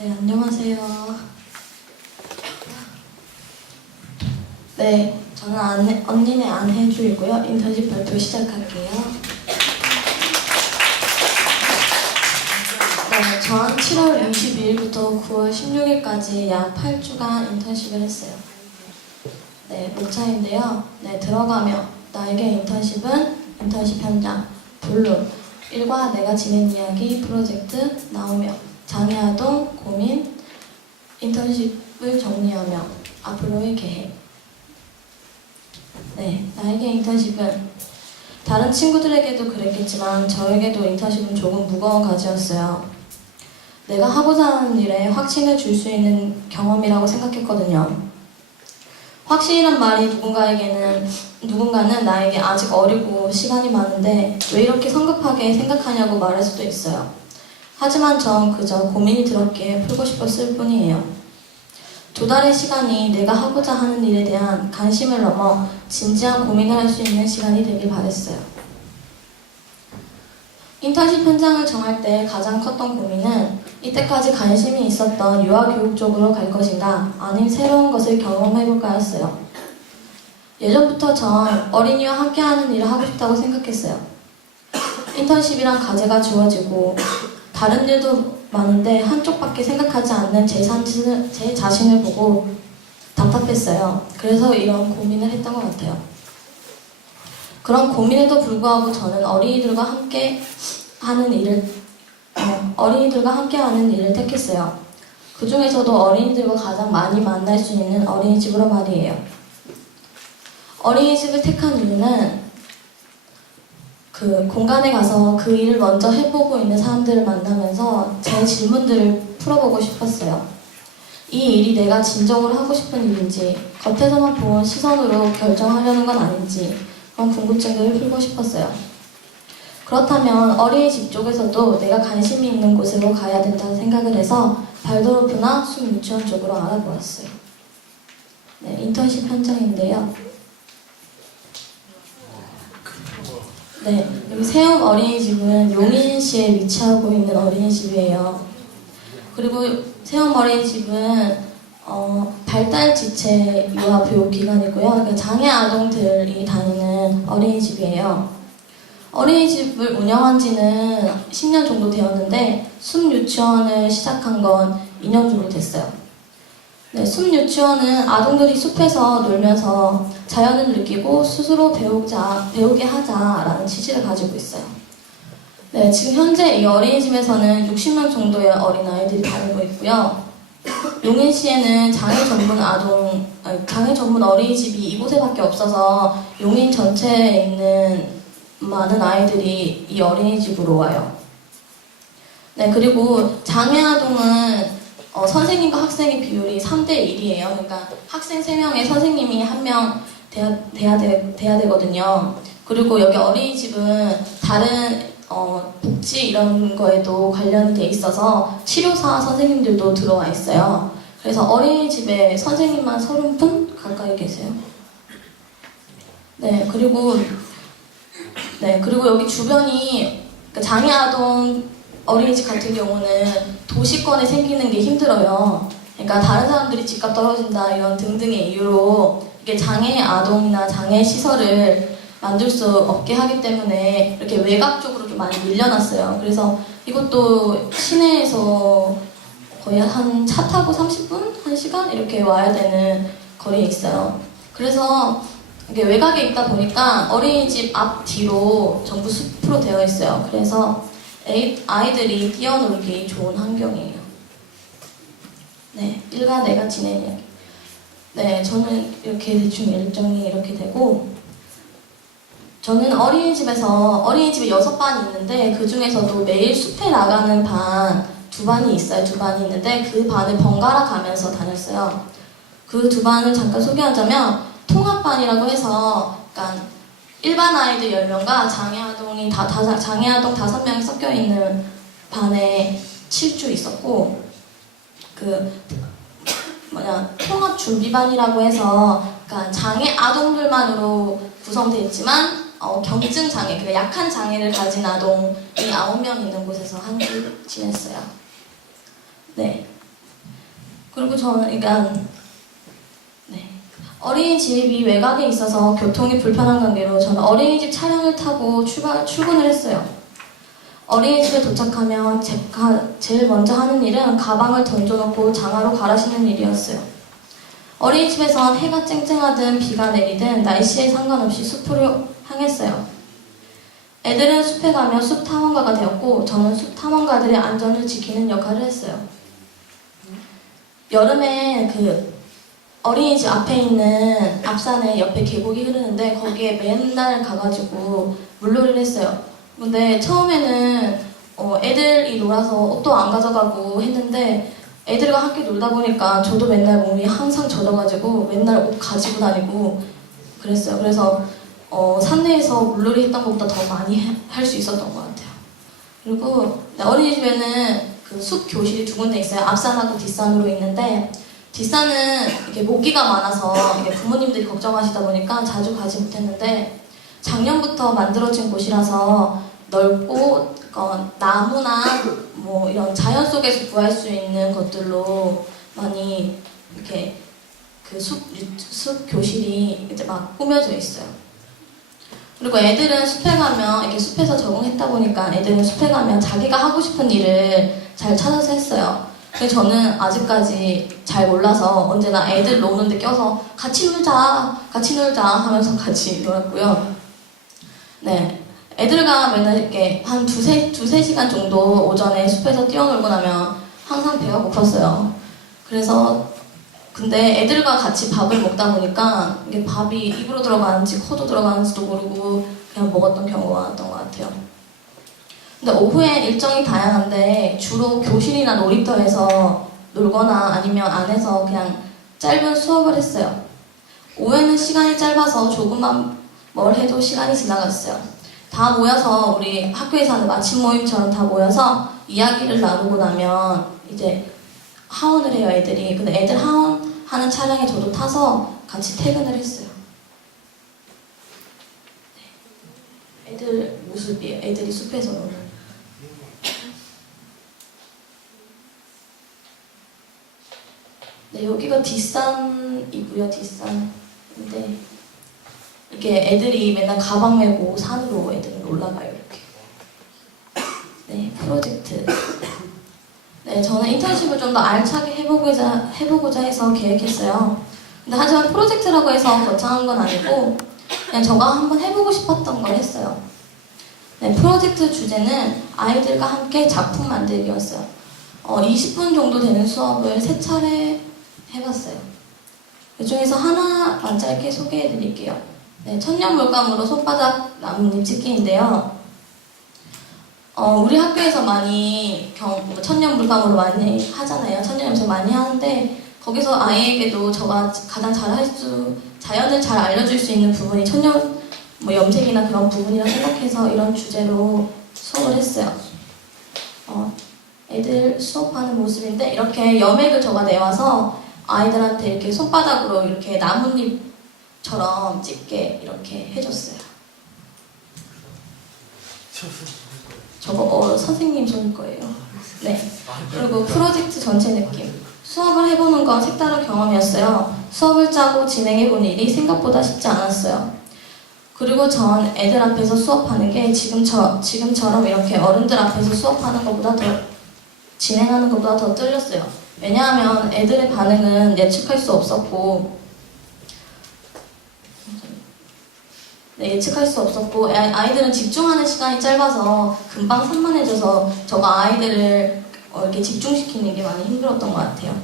네, 안녕하세요. 네, 저는 언니네 안혜주이고요. 인턴십 발표 시작할게요. 네, 전 7월 22일부터 9월 16일까지 약 8주간 인턴십을 했어요. 네, 목차인데요. 네, 들어가며 나에게 인턴십은 인턴십 현장, 본론, 일과 내가 지낸 이야기, 프로젝트, 나오며 장애아동, 고민, 인턴십을 정리하며 앞으로의 계획. 네, 나에게 인턴십은 다른 친구들에게도 그랬겠지만 저에게도 인턴십은 조금 무거운 과제였어요. 내가 하고자 하는 일에 확신을 줄 수 있는 경험이라고 생각했거든요. 확신이란 말이 누군가는 나에게 아직 어리고 시간이 많은데 왜 이렇게 성급하게 생각하냐고 말할 수도 있어요. 하지만 전 그저 고민이 들었기에 풀고 싶었을 뿐이에요. 2달의 시간이 내가 하고자 하는 일에 대한 관심을 넘어 진지한 고민을 할 수 있는 시간이 되길 바랬어요. 인턴십 현장을 정할 때 가장 컸던 고민은 이때까지 관심이 있었던 유아교육 쪽으로 갈 것인가 아니면 새로운 것을 경험해볼까였어요. 예전부터 전 어린이와 함께하는 일을 하고 싶다고 생각했어요. 인턴십이란 과제가 주어지고 다른 일도 많은데 한쪽밖에 생각하지 않는 제 자신을 보고 답답했어요. 그래서 이런 고민을 했던 것 같아요. 그런 고민에도 불구하고 저는 어린이들과 함께 하는 일을 택했어요. 그 중에서도 어린이들과 가장 많이 만날 수 있는 어린이집으로 말이에요. 어린이집을 택한 이유는 그 공간에 가서 그 일을 먼저 해보고 있는 사람들을 만나면서 제 질문들을 풀어보고 싶었어요. 이 일이 내가 진정으로 하고 싶은 일인지, 겉에서만 본 시선으로 결정하려는 건 아닌지 그런 궁금증들을 풀고 싶었어요. 그렇다면 어린이집 쪽에서도 내가 관심이 있는 곳으로 가야 된다는 생각을 해서 발도르프나 숲유치원 쪽으로 알아보았어요. 네, 인턴십 현장인데요. 네, 여기 세움 어린이집은 용인시에 위치하고 있는 어린이집이에요. 그리고 세움 어린이집은 발달지체 유아보육기관이고요. 그러니까 장애 아동들이 다니는 어린이집이에요. 어린이집을 운영한 지는 10년 정도 되었는데 숲유치원을 시작한 건 2년 정도 됐어요. 네, 숲유치원은 아동들이 숲에서 놀면서 자연을 느끼고 스스로 배우게 하자라는 취지를 가지고 있어요. 네, 지금 현재 이 어린이집에서는 60명 정도의 어린아이들이 다니고 있고요. 용인시에는 장애 전문 어린이집이 이곳에밖에 없어서 용인 전체에 있는 많은 아이들이 이 어린이집으로 와요. 네, 그리고 장애 아동은 선생님과 학생의 비율이 3대1이에요. 그러니까 학생 3명에 선생님이 1명 돼야 되거든요. 그리고 여기 어린이집은 다른 복지 이런 거에도 관련이 돼 있어서 치료사 선생님들도 들어와 있어요. 그래서 어린이집에 선생님만 30분 가까이 계세요. 네, 그리고 여기 주변이 장애 아동 어린이집 같은 경우는 도시권에 생기는 게 힘들어요. 그러니까 다른 사람들이 집값 떨어진다 이런 등등의 이유로 이게 장애 아동이나 장애 시설을 만들 수 없게 하기 때문에 이렇게 외곽 쪽으로 좀 많이 밀려났어요. 그래서 이것도 시내에서 거의 한 차 타고 30분? 1시간? 이렇게 와야 되는 거리에 있어요. 그래서 이게 외곽에 있다 보니까 어린이집 앞 뒤로 전부 숲으로 되어 있어요. 그래서 아이들이 뛰어놀기 좋은 환경이에요. 네, 일과 내가 지낸 이야기. 네, 저는 이렇게 대충 일정이 이렇게 되고 저는 어린이집에 6반이 있는데 그 중에서도 매일 숲에 나가는 반 2반이 있어요. 2반이 있는데 그 반을 번갈아 가면서 다녔어요. 그 2반을 잠깐 소개하자면 통합반이라고 해서 그러니까 일반 아이들 10명과 장애아동 5명이 섞여있는 반에 7주 있었고 통합준비반이라고 해서 그러니까 장애 아동들만으로 구성되어 있지만 경증 장애, 그러니까 약한 장애를 가진 아동이 9명 있는 곳에서 한 주 지냈어요. 네, 그리고 저는 그러니까 네. 어린이집이 외곽에 있어서 교통이 불편한 관계로 저는 어린이집 차량을 타고 출근을 했어요. 어린이집에 도착하면 제가 제일 먼저 하는 일은 가방을 던져놓고 장화로 갈아 신는 일이었어요. 어린이집에선 해가 쨍쨍하든 비가 내리든 날씨에 상관없이 숲으로 향했어요. 애들은 숲에 가면 숲 탐험가가 되었고 저는 숲 탐험가들의 안전을 지키는 역할을 했어요. 여름에 어린이집 앞에 있는 앞산에 옆에 계곡이 흐르는데 거기에 맨날 가가지고 물놀이를 했어요. 근데 처음에는 애들이 놀아서 옷도 안 가져가고 했는데 애들과 함께 놀다 보니까 저도 맨날 몸이 항상 젖어가지고 맨날 옷 가지고 다니고 그랬어요. 그래서 산내에서 물놀이 했던 것보다 더 많이 할 수 있었던 것 같아요. 그리고 어린이집에는 그 숲 교실이 두 군데 있어요. 앞산하고 뒷산으로 있는데 뒷산은 이렇게 모기가 많아서 이게 부모님들이 걱정하시다 보니까 자주 가지 못했는데 작년부터 만들어진 곳이라서 넓고 나무나 뭐 이런 자연 속에서 구할 수 있는 것들로 많이 이렇게 그 숲 교실이 이제 막 꾸며져 있어요. 그리고 애들은 숲에 가면 이렇게 숲에서 적응했다 보니까 애들은 숲에 가면 자기가 하고 싶은 일을 잘 찾아서 했어요. 근데 저는 아직까지 잘 몰라서 언제나 애들 노는데 껴서 같이 놀자 하면서 같이 놀았고요. 네. 애들과 맨날 이렇게 한 두세 시간 정도 오전에 숲에서 뛰어놀고 나면 항상 배가 고팠어요. 그래서 근데 애들과 같이 밥을 먹다 보니까 이게 밥이 입으로 들어가는지 코도 들어가는지도 모르고 그냥 먹었던 경우가 많았던 것 같아요. 근데 오후엔 일정이 다양한데 주로 교실이나 놀이터에서 놀거나 아니면 안에서 그냥 짧은 수업을 했어요. 오후에는 시간이 짧아서 조금만 뭘 해도 시간이 지나갔어요. 다 모여서 우리 학교에서 하는 마침 모임처럼 다 모여서 이야기를 나누고 나면 이제 하원을 해요, 애들이. 근데 애들 하원하는 차량에 저도 타서 같이 퇴근을 했어요. 네. 애들 모습이에요. 애들이 숲에서 노는. 네, 여기가 뒷산이고요, 뒷산인데 이렇게 애들이 맨날 가방 메고 산으로 애들은 올라가요, 이렇게. 네, 프로젝트. 네, 저는 인턴십을 좀 더 알차게 해보고자 해서 계획했어요. 근데 하지만 프로젝트라고 해서 거창한 건 아니고 그냥 저가 한번 해보고 싶었던 걸 했어요. 네, 프로젝트 주제는 아이들과 함께 작품 만들기였어요. 20분 정도 되는 수업을 3차례 해봤어요. 그 중에서 하나만 짧게 소개해드릴게요. 네, 천년물감으로 손바닥 나뭇잎 찍기인데요. 우리 학교에서 많이 천년물감으로 많이 하잖아요. 천년염색 많이 하는데 거기서 아이에게도 저가 가장 자연을 잘 알려줄 수 있는 부분이 천년 염색이나 그런 부분이라 생각해서 이런 주제로 수업을 했어요. 애들 수업하는 모습인데 이렇게 염액을 저가 내와서 아이들한테 이렇게 손바닥으로 이렇게 나뭇잎처럼 찍게 이렇게 해줬어요. 저거 선생님 손일 거예요. 네. 그리고 프로젝트 전체 느낌. 수업을 해보는 건 색다른 경험이었어요. 수업을 짜고 진행해본 일이 생각보다 쉽지 않았어요. 그리고 전 애들 앞에서 수업하는 게 지금처럼 이렇게 어른들 앞에서 수업하는 것보다 진행하는 것보다 더 떨렸어요. 왜냐하면 애들의 반응은 예측할 수 없었고 예측할 수 없었고 아이들은 집중하는 시간이 짧아서 금방 산만해져서 저가 아이들을 이렇게 집중시키는 게 많이 힘들었던 것 같아요.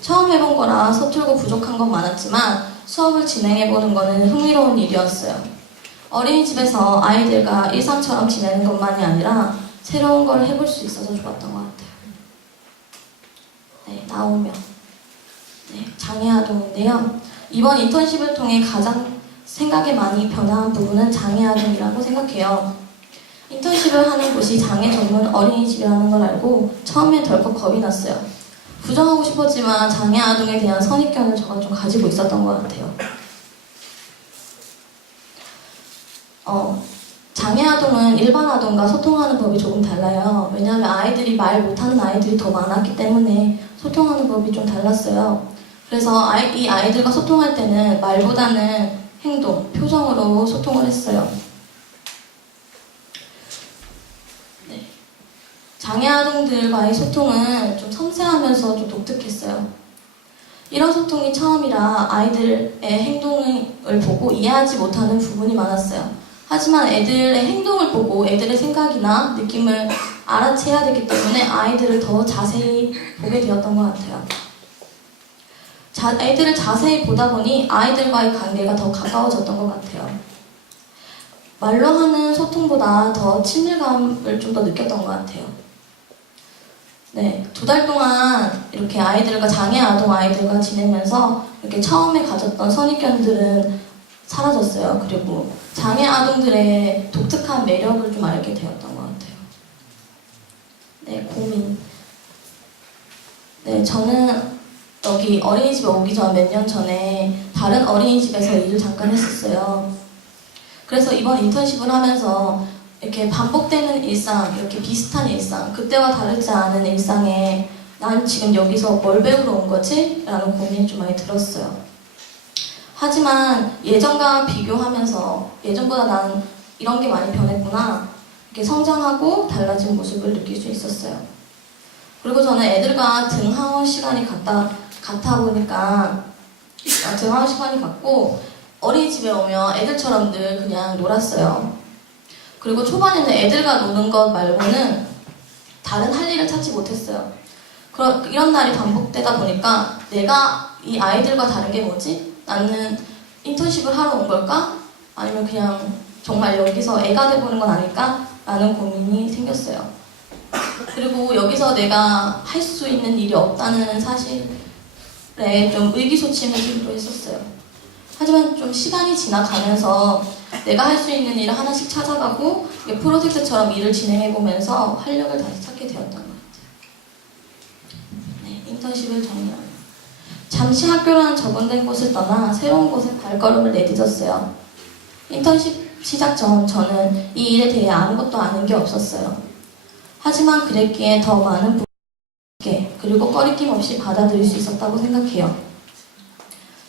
처음 해본 거라 서툴고 부족한 건 많았지만 수업을 진행해보는 거는 흥미로운 일이었어요. 어린이집에서 아이들과 일상처럼 지내는 것만이 아니라 새로운 걸 해볼 수 있어서 좋았던 것 같아요. 네, 나오면 장애아동인데요. 이번 인턴십을 통해 가장 생각이 많이 변화한 부분은 장애아동이라고 생각해요. 인턴십을 하는 곳이 장애 전문 어린이집이라는 걸 알고 처음엔 덜컥 겁이 났어요. 부정하고 싶었지만 장애아동에 대한 선입견을 저가 좀 가지고 있었던 것 같아요. 장애 아동은 일반 아동과 소통하는 법이 조금 달라요. 왜냐하면 아이들이 말 못하는 아이들이 더 많았기 때문에 소통하는 법이 좀 달랐어요. 그래서 이 아이들과 소통할 때는 말보다는 행동, 표정으로 소통을 했어요. 네. 장애 아동들과의 소통은 좀 섬세하면서 좀 독특했어요. 이런 소통이 처음이라 아이들의 행동을 보고 이해하지 못하는 부분이 많았어요. 하지만 애들의 행동을 보고 애들의 생각이나 느낌을 알아채야 되기 때문에 아이들을 더 자세히 보게 되었던 것 같아요. 애들을 자세히 보다 보니 아이들과의 관계가 더 가까워졌던 것 같아요. 말로 하는 소통보다 더 친밀감을 좀 더 느꼈던 것 같아요. 네, 2달 동안 이렇게 장애 아동 아이들과 지내면서 이렇게 처음에 가졌던 선입견들은 사라졌어요. 그리고 장애 아동들의 독특한 매력을 좀 알게 되었던 것 같아요. 네, 고민. 네, 저는 여기 어린이집에 오기 전 몇 년 전에 다른 어린이집에서 일을 잠깐 했었어요. 그래서 이번 인턴십을 하면서 이렇게 반복되는 일상, 이렇게 비슷한 일상, 그때와 다르지 않은 일상에 난 지금 여기서 뭘 배우러 온 거지? 라는 고민이 좀 많이 들었어요. 하지만 예전과 비교하면서 예전보다 난 이런 게 많이 변했구나, 이렇게 성장하고 달라진 모습을 느낄 수 있었어요. 그리고 저는 애들과 등하원 시간이 같아 보니까 등하원 시간이 같고 어린이집에 오면 애들처럼 늘 그냥 놀았어요. 그리고 초반에는 애들과 노는 것 말고는 다른 할 일을 찾지 못했어요. 이런 날이 반복되다 보니까 내가 이 아이들과 다른 게 뭐지? 나는 인턴십을 하러 온 걸까? 아니면 그냥 정말 여기서 애가 돼보는 건 아닐까? 라는 고민이 생겼어요. 그리고 여기서 내가 할 수 있는 일이 없다는 사실에 좀 의기소침해지기도 했었어요. 하지만 좀 시간이 지나가면서 내가 할 수 있는 일을 하나씩 찾아가고 프로젝트처럼 일을 진행해보면서 활력을 다시 찾게 되었던 것 같아요. 네, 인턴십을 정리합니다. 잠시 학교라는 적응된 곳을 떠나 새로운 곳에 발걸음을 내딛었어요. 인턴십 시작 전 저는 이 일에 대해 아무것도 아는 게 없었어요. 하지만 그랬기에 더 많은 부분을 그리고 꺼리낌 없이 받아들일 수 있었다고 생각해요.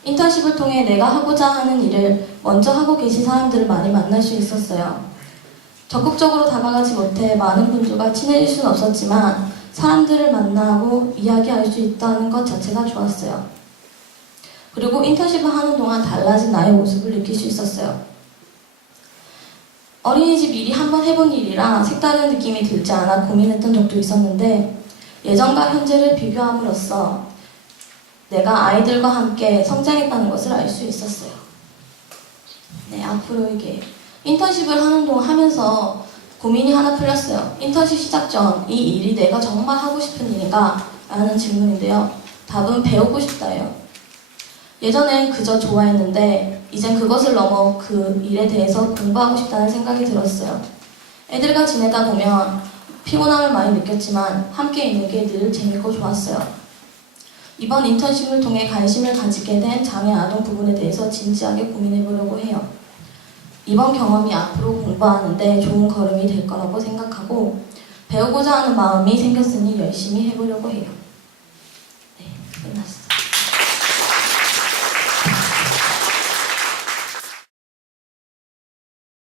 인턴십을 통해 내가 하고자 하는 일을 먼저 하고 계신 사람들을 많이 만날 수 있었어요. 적극적으로 다가가지 못해 많은 분들과 친해질 수는 없었지만 사람들을 만나고 이야기할 수 있다는 것 자체가 좋았어요. 그리고 인턴십을 하는 동안 달라진 나의 모습을 느낄 수 있었어요. 어린이집 일이 한번 해본 일이라 색다른 느낌이 들지 않아 고민했던 적도 있었는데 예전과 현재를 비교함으로써 내가 아이들과 함께 성장했다는 것을 알 수 있었어요. 네, 앞으로 이게 인턴십을 하는 동안 하면서 고민이 하나 풀렸어요. 인턴십 시작 전 이 일이 내가 정말 하고 싶은 일인가? 라는 질문인데요. 답은 배우고 싶다예요. 예전엔 그저 좋아했는데 이젠 그것을 넘어 그 일에 대해서 공부하고 싶다는 생각이 들었어요. 애들과 지내다 보면 피곤함을 많이 느꼈지만 함께 있는 게 늘 재밌고 좋았어요. 이번 인턴십을 통해 관심을 가지게 된 장애 아동 부분에 대해서 진지하게 고민해보려고 해요. 이번 경험이 앞으로 공부하는데 좋은 걸음이 될 거라고 생각하고 배우고자 하는 마음이 생겼으니 열심히 해보려고 해요. 네, 끝났어요.